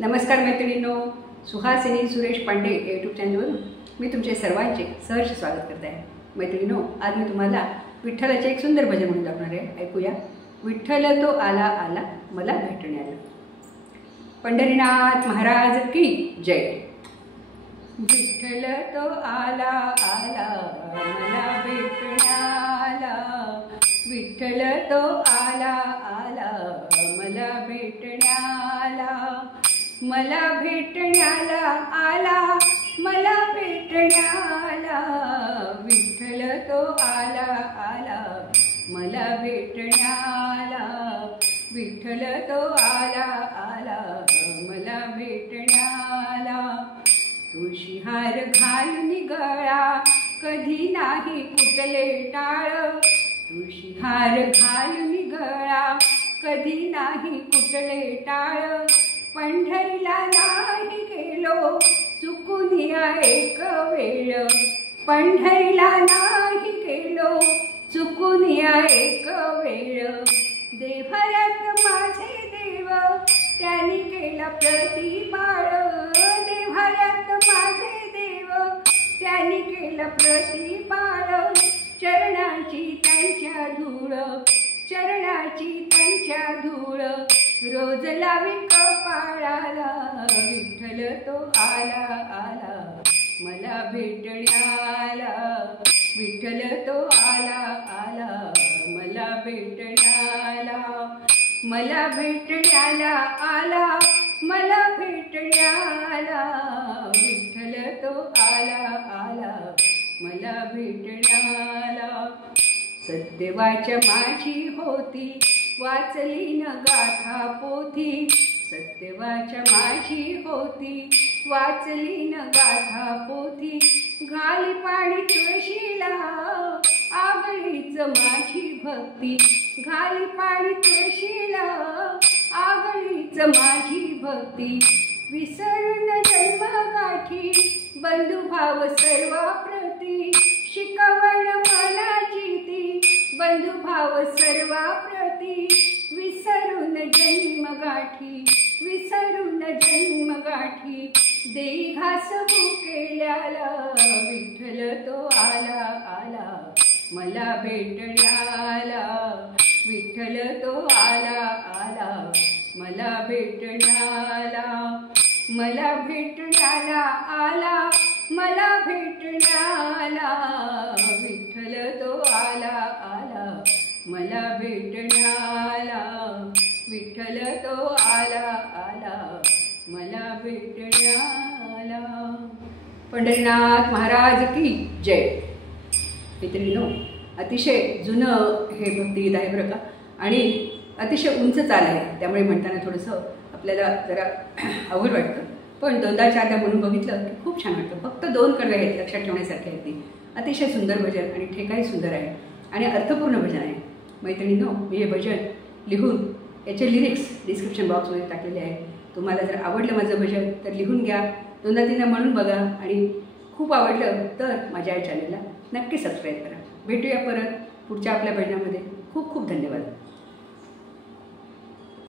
नमस्कार मैत्रिणींनो, सुहासिनी सुरेश पांडे या यूट्यूब चॅनलवरून मी तुमचे सर्वांचे सहर्ष स्वागत करते आहे। मैत्रिणींनो, आज मी तुम्हाला विठ्ठलाचे एक सुंदर भजन म्हणून दाखवणार आहे। ऐकूया। विठ्ठल तो आला आला मला भेटण्याला। पंढरीनाथ महाराज की जय। विठ्ठल तो आला आला मला भेटण्याला, विठ्ठल तो आला आला मला भेटण्याला, मला भेटण्याला आला, मला भेटण्याला, विठ्ठल तो आला आला मला भेटण्याला, विठ्ठल तो आला आला मला भेटण्याला। तुळशीहार घालून गळा कधी नाही कुठले टाळ, तुळशीहार घालून गळा कधी नाही कुठले टाळ, पंढरीला नाही गेलो चुकून या एक वेळ, पंढरीला नाही गेलो चुकून या एक वेळ, देव्हाऱ्यात माझे देव त्यांनी केला प्रतिबाळ, देव्हाऱ्यात माझे देव त्यांनी केला प्रतिबाळ, चरणाची त्यांच्या धूळ, चरणाची त्यांच्या धूळ रोज लावी कपाळाला, विठ्ठल तो आला आला मला भेटण्याला, विठ्ठल तो आला आला मला भेटण्याला, मला भेटण्याला आला, मला भेटण्याला, विठ्ठल तो आला आला मला भेटण्याला। सत्यवाच्या माझी होती वाचली न गाथा पोथी, सत्यवाच्या माझी होती वाचली न गाथा पोथी, घाली पाणी तुळशीला आगळीच माझी भक्ती, घाली पाणी तुळशीला आगळीच माझी भक्ती, विसरून जन्म गाठी बंधुभाव सर्वाप्रती, शिकवण मनाची ती बंधुभाव सर्वाप्रती, विसरून जन्म गाठी, विसरून जन्म गाठी, देई घास भुकेल्याला, विठ्ठल तो आला आला मला भेटण्याला, विठ्ठल तो आला आला मला भेटण्याला, मला भेटण्याला आला, मला भेटण्याला, विठ्ठल तो आला आला मला भेटण्याला, विठ्ठल तो आला आला मला भेटण्याला। पंढरीनाथ महाराज की जय। मित्रांनो, अतिशय जुनं हे भक्तिगीत आहे बरं का, आणि अतिशय उंच चाल आहे, त्यामुळे म्हणताना थोडंसं आपल्याला जरा अवघड वाटतं, पण दोनदा चारदा म्हणून बघितलं की खूप छान वाटतं। फक्त 2 कडवे आहेत लक्षात ठेवण्यासारखे आहेत ती। अतिशय सुंदर भजन आणि ठेकाही सुंदर आहे आणि अर्थपूर्ण भजन आहे। मैत्रिणींनो, मी हे भजन लिहून याचे लिरिक्स डिस्क्रिप्शन बॉक्समध्ये टाकलेले आहे। तुम्हाला जर आवडलं माझं भजन तर लिहून घ्या, 2-3 म्हणून बघा, आणि खूप आवडलं तर माझ्या या चॅनलला नक्की सबस्क्राईब करा। भेटूया परत पुढच्या आपल्या भजनामध्ये। खूप खूप धन्यवाद।